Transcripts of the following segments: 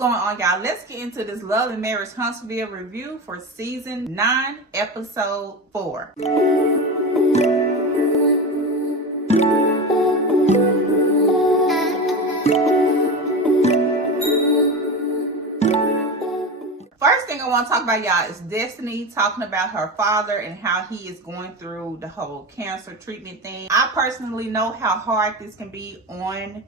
going on, y'all? Let's get into this Love Marriage Huntsville review for season 9, episode 4. First thing I want to talk about, y'all, is Destiny talking about her father and how he is going through the whole cancer treatment thing. I personally know how hard this can be on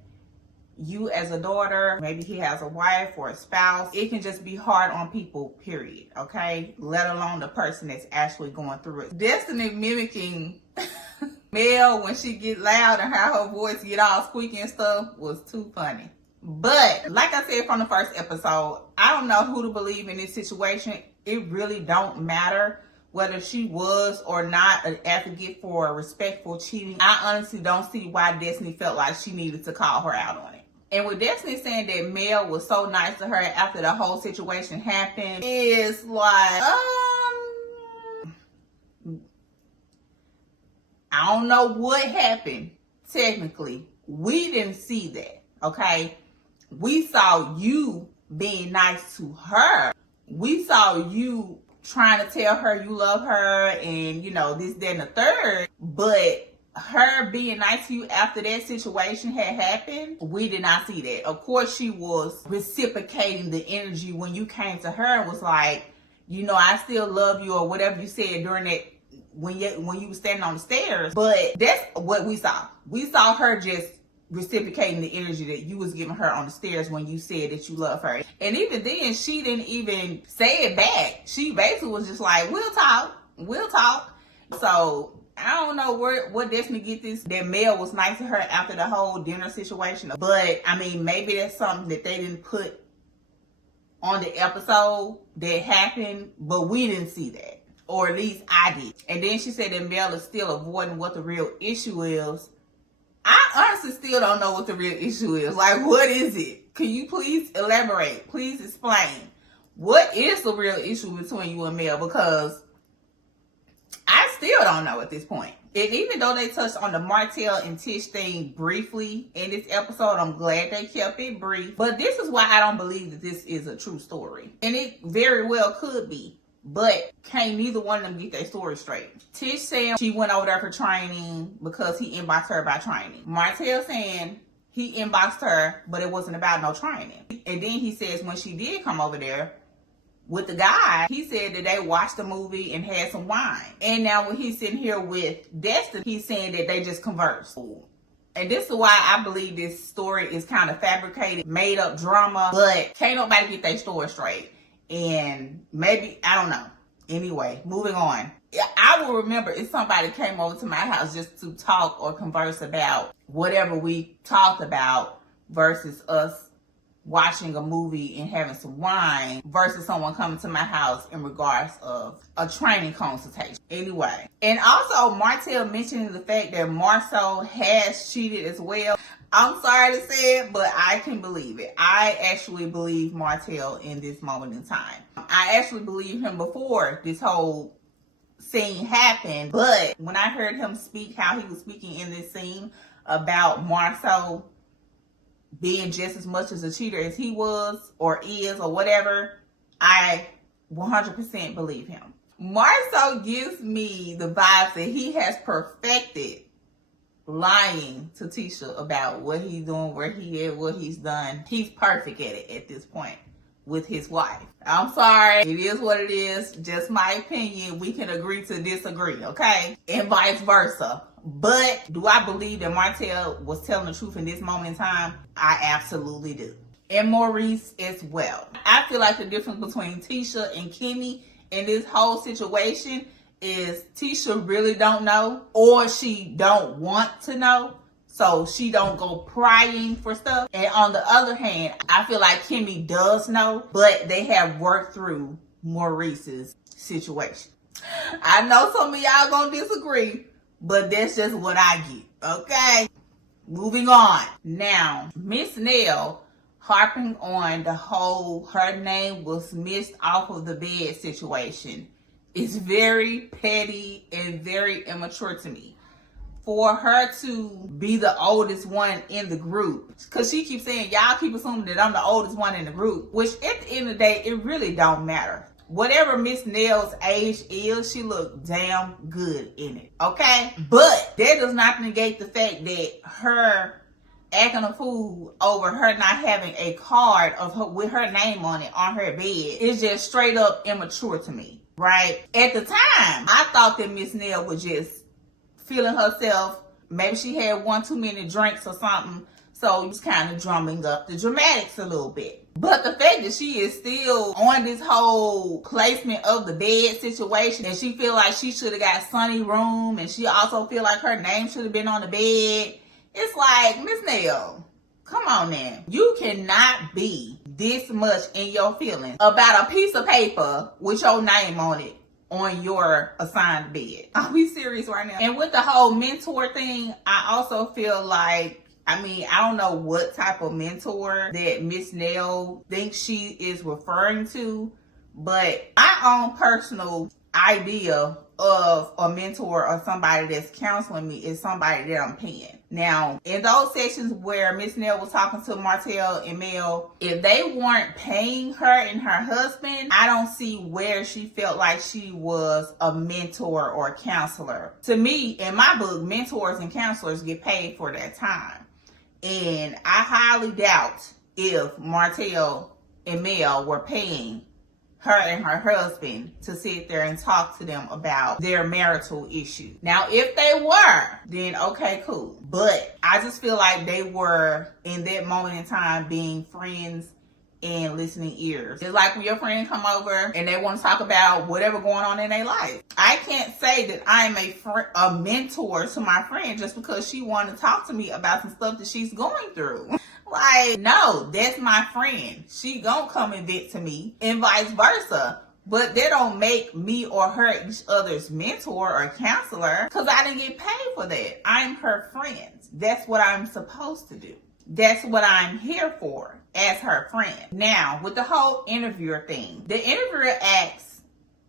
you as a daughter. Maybe he has a wife or a spouse. It can just be hard on people, period, okay? Let alone the person that's actually going through it. Destiny mimicking Mel when she get loud and how her voice get all squeaky and stuff was too funny. But like I said from the first episode, I don't know who to believe in this situation. It really don't matter whether she was or not an advocate for respectful cheating. I honestly don't see why Destiny felt like she needed to call her out on it. And with Destiny saying that Mel was so nice to her after the whole situation happened, is like, I don't know what happened. Technically, we didn't see that, okay? We saw you being nice to her. We saw you trying to tell her you love her and, you know, this, that, and the third. But her being nice to you after that situation had happened, we did not see that. Of course, she was reciprocating the energy when you came to her and was like, you know, I still love you, or whatever you said during that, when you were standing on the stairs. But that's what we saw. We saw her just reciprocating the energy that you was giving her on the stairs when you said that you love her. And even then, she didn't even say it back. She basically was just like, we'll talk. So I don't know what Destiny get this, that Mel was nice to her after the whole dinner situation. But I mean, maybe that's something that they didn't put on the episode that happened, but we didn't see that, or at least I did. And then she said that Mel is still avoiding what the real issue is. I honestly still don't know what the real issue is. Like, what is it? Can you please elaborate? Please explain. What is the real issue between you and Mel? Because I still don't know at this point. And even though they touched on the Martell and Tish thing briefly in this episode, I'm glad they kept it brief. But this is why I don't believe that this is a true story. And it very well could be. But can't neither one of them get their story straight. Tish saying she went over there for training because he inboxed her about training. Martell saying he inboxed her, but it wasn't about no training. And then he says when she did come over there with the guy, he said that they watched the movie and had some wine. And now when he's sitting here with Destiny, he's saying that they just conversed. And this is why I believe this story is kind of fabricated, made up drama, but can't nobody get their story straight. And maybe, I don't know. Anyway, moving on. I will remember if somebody came over to my house just to talk or converse about whatever we talked about versus us watching a movie and having some wine versus someone coming to my house in regards of a training consultation. Anyway. And also Martell mentioning the fact that Marceau has cheated as well. I'm sorry to say it, but I can believe it. I actually believe Martell in this moment in time. I actually believed him before this whole scene happened, but when I heard him speak how he was speaking in this scene about Marceau being just as much as a cheater as he was or is or whatever, I 100% believe him. Marceau gives me the vibes that he has perfected lying to Tisha about what he's doing, where he is, what he's done. He's perfect at it at this point with his wife. I'm sorry. It is what it is. Just my opinion. We can agree to disagree, okay? And vice versa. But do I believe that Martell was telling the truth in this moment in time? I absolutely do. And Maurice as well. I feel like the difference between Tisha and Kimmy in this whole situation is Tisha really don't know, or she don't want to know, so she don't go prying for stuff. And on the other hand, I feel like Kimmy does know, but they have worked through Maurice's situation. I know some of y'all gonna disagree, but that's just what I get, okay? Moving on. Now, Miss Nell harping on the whole her name was missed off of the bed situation is very petty and very immature to me. for her to be the oldest one in the group. Because she keeps saying, y'all keep assuming that I'm the oldest one in the group. Which at the end of the day, it really don't matter. Whatever Miss Nell's age is, she look damn good in it. Okay? But that does not negate the fact that her acting a fool over her not having a card of her with her name on it on her bed is just straight up immature to me. Right? At the time, I thought that Miss Nell was just feeling herself. Maybe she had one too many drinks or something, so he's kind of drumming up the dramatics a little bit. But the fact that she is still on this whole placement of the bed situation, and she feel like she should have got sunny room, and she also feel like her name should have been on the bed, it's like, Miss Nell, come on now. You cannot be this much in your feelings about a piece of paper with your name on it on your assigned bed. Are we serious right now? And with the whole mentor thing, I also feel like, I don't know what type of mentor that Miss Nell thinks she is referring to, but my own personal idea of a mentor or somebody that's counseling me is somebody that I'm paying. Now, in those sessions where Miss Nell was talking to Martell and Mel, if they weren't paying her and her husband, I don't see where she felt like she was a mentor or a counselor. To me, in my book, mentors and counselors get paid for their time. And I highly doubt if Martell and Mel were paying her and her husband to sit there and talk to them about their marital issue. Now, if they were, then okay, cool. But I just feel like they were, in that moment in time, being friends and listening ears. It's like when your friend come over and they want to talk about whatever going on in their life. I can't say that I'm a mentor to my friend just because she wanted to talk to me about some stuff that she's going through. Like, no, that's my friend. She gonna come and vent to me and vice versa. But they don't make me or her each other's mentor or counselor because I didn't get paid for that. I'm her friend. That's what I'm supposed to do. That's what I'm here for as her friend. Now, with the whole interviewer thing, the interviewer asks,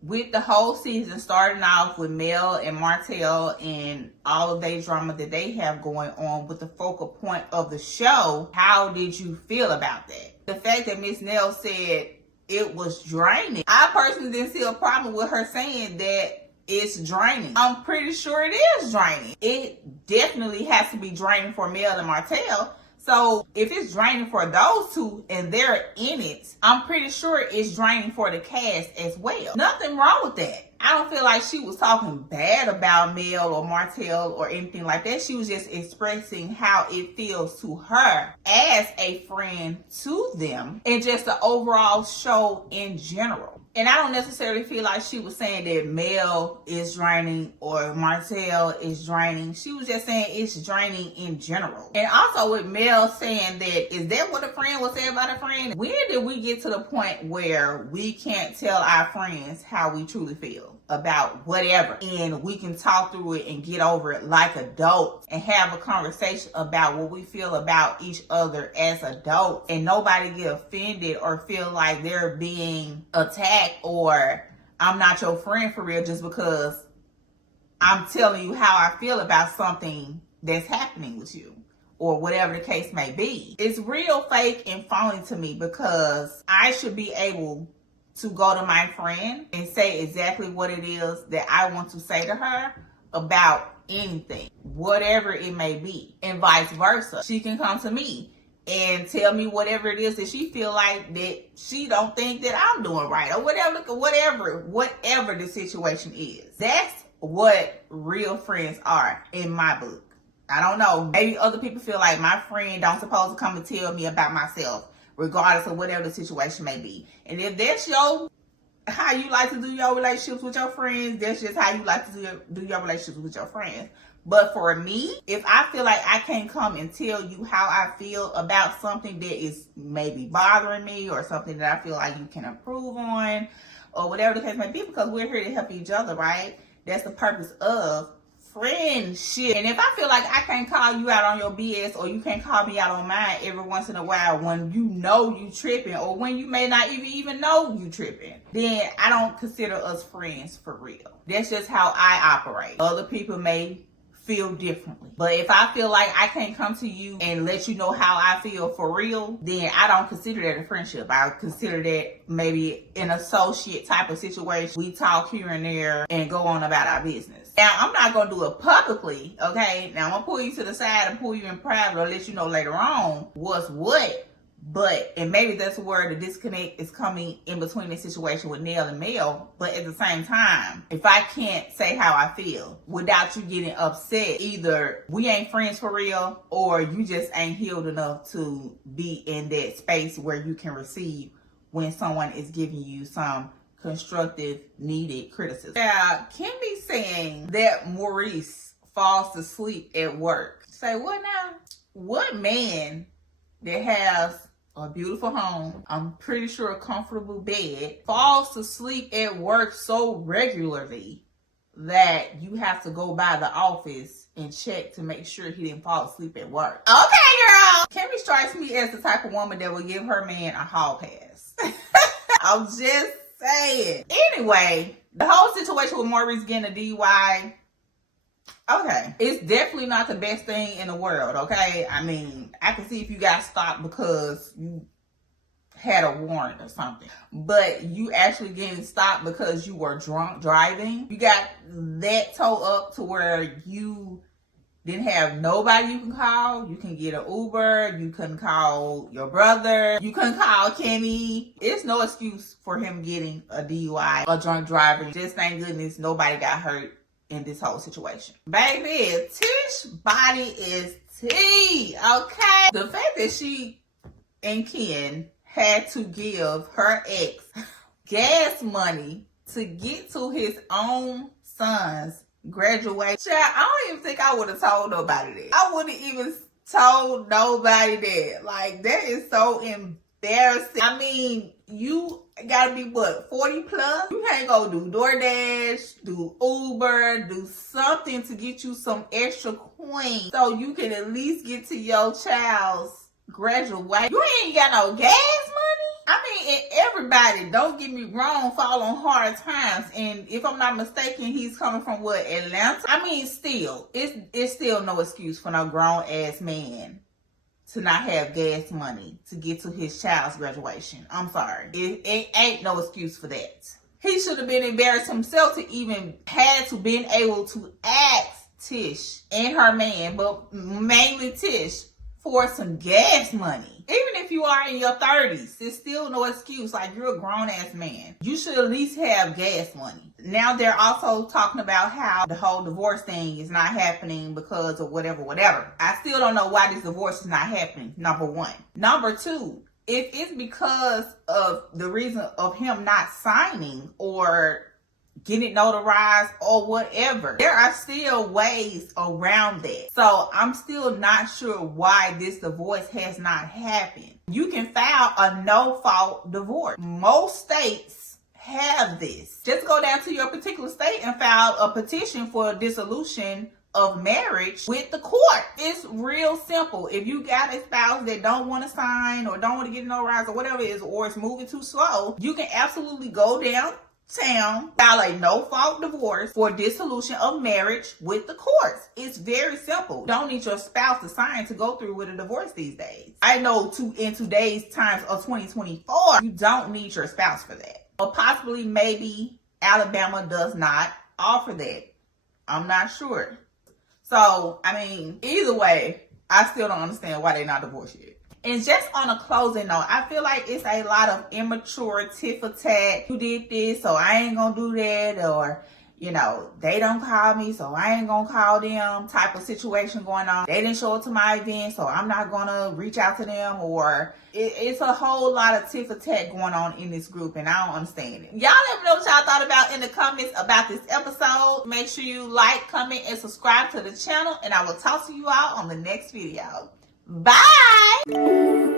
with the whole season starting off with Mel and Martell and all of their drama that they have going on with the focal point of the show, how did you feel about that? The fact that Miss Nell said it was draining, I personally didn't see a problem with her saying that it's draining. I'm pretty sure it is draining. It definitely has to be draining for Mel and Martell. So if it's draining for those two and they're in it, I'm pretty sure it's draining for the cast as well. Nothing wrong with that. I don't feel like she was talking bad about Mel or Martell or anything like that. She was just expressing how it feels to her as a friend to them and just the overall show in general. And I don't necessarily feel like she was saying that Mel is draining or Martell is draining. She was just saying it's draining in general. And also with Mel saying that, is that what a friend would say about a friend? When did we get to the point where we can't tell our friends how we truly feel about whatever, and we can talk through it and get over it like adults and have a conversation about what we feel about each other as adults, and nobody get offended or feel like they're being attacked or I'm not your friend for real just because I'm telling you how I feel about something that's happening with you or whatever the case may be? It's real fake and phony to me because I should be able to go to my friend and say exactly what it is that I want to say to her about anything, whatever it may be, and vice versa. She can come to me and tell me whatever it is that she feel like that she don't think that I'm doing right or whatever the situation is. That's what real friends are in my book. I don't know. Maybe other people feel like my friend don't supposed to come and tell me about myself, regardless of whatever the situation may be. And if that's how you like to do your relationships with your friends, that's just how you like to do your relationships with your friends. But for me, if I feel like I can't come and tell you how I feel about something that is maybe bothering me or something that I feel like you can improve on or whatever the case may be, because we're here to help each other, right? That's the purpose of friendship. And if I feel like I can't call you out on your BS or you can't call me out on mine every once in a while when you know you tripping or when you may not even know you tripping, then I don't consider us friends for real. That's just how I operate. Other people may feel differently. But if I feel like I can't come to you and let you know how I feel for real, then I don't consider that a friendship. I consider that maybe an associate type of situation. We talk here and there and go on about our business. Now, I'm not going to do it publicly, okay? Now, I'm going to pull you to the side and pull you in private or let you know later on what's what. But, and maybe that's where the disconnect is coming in between the situation with Nell and Mel. But at the same time, if I can't say how I feel without you getting upset, either we ain't friends for real or you just ain't healed enough to be in that space where you can receive when someone is giving you some constructive, needed criticism. Now, Kim be saying that Maurice falls to sleep at work. Say, what now? What man that has a beautiful home, I'm pretty sure a comfortable bed, falls to sleep at work so regularly that you have to go by the office and check to make sure he didn't fall asleep at work? Okay, girl. Kimmy strikes me as the type of woman that will give her man a hall pass. I'm just saying. Anyway, the whole situation with Maurice getting a DUI, okay, it's definitely not the best thing in the world, okay? I mean, I can see if you got stopped because you had a warrant or something. But you actually getting stopped because you were drunk driving. You got that toe up to where you didn't have nobody you can call. You can get an Uber. You can call your brother. You can call Kimmy. It's no excuse for him getting a DUI or drunk driving. Just thank goodness nobody got hurt in this whole situation. Baby, Tish body is tea, okay? The fact that she and Ken had to give her ex gas money to get to his own son's graduation. Child, I don't even think I would have told nobody that. I wouldn't even told nobody that. Like, that is so embarrassing. I mean, you gotta be what, 40 plus? You can't go do DoorDash, do Uber, do something to get you some extra coin so you can at least get to your child's graduation. You ain't got no gas money? I mean, and everybody, don't get me wrong, fall on hard times. And if I'm not mistaken, he's coming from what, Atlanta? I mean, still, it's still no excuse for no grown ass man to not have gas money to get to his child's graduation. I'm sorry. It ain't no excuse for that. He should have been embarrassed himself to even had to been able to ask Tish and her man, but mainly Tish, for some gas money. Even if you are in your 30s, it's still no excuse. Like, you're a grown-ass man. You should at least have gas money. Now they're also talking about how the whole divorce thing is not happening because of whatever. I still don't know why this divorce is not happening, number one. Number two, if it's because of the reason of him not signing or getting it notarized or whatever, there are still ways around that. So I'm still not sure why this divorce has not happened. You can file a no-fault divorce. Most states have this. Just go down to your particular state and file a petition for dissolution of marriage with the court. It's real simple. If you got a spouse that don't want to sign or don't want to get notarized or whatever it is, or it's moving too slow, you can absolutely go downtown, file a no-fault divorce for dissolution of marriage with the courts. It's very simple. Don't need your spouse to sign to go through with a divorce these days. I know in today's times of 2024, you don't need your spouse for that. Or possibly maybe Alabama does not offer that. I'm not sure. So, I mean, either way, I still don't understand why they're not divorced yet. And just on a closing note, I feel like it's a lot of immature tit for tat. You did this, so I ain't gonna do that. Or, you know, they don't call me, so I ain't gonna call them type of situation going on. They didn't show up to my event, so I'm not gonna reach out to them. Or it's a whole lot of tit for tat going on in this group, and I don't understand it. Y'all let me know what y'all thought about in the comments about this episode. Make sure you like, comment, and subscribe to the channel, and I will talk to you all on the next video. Bye!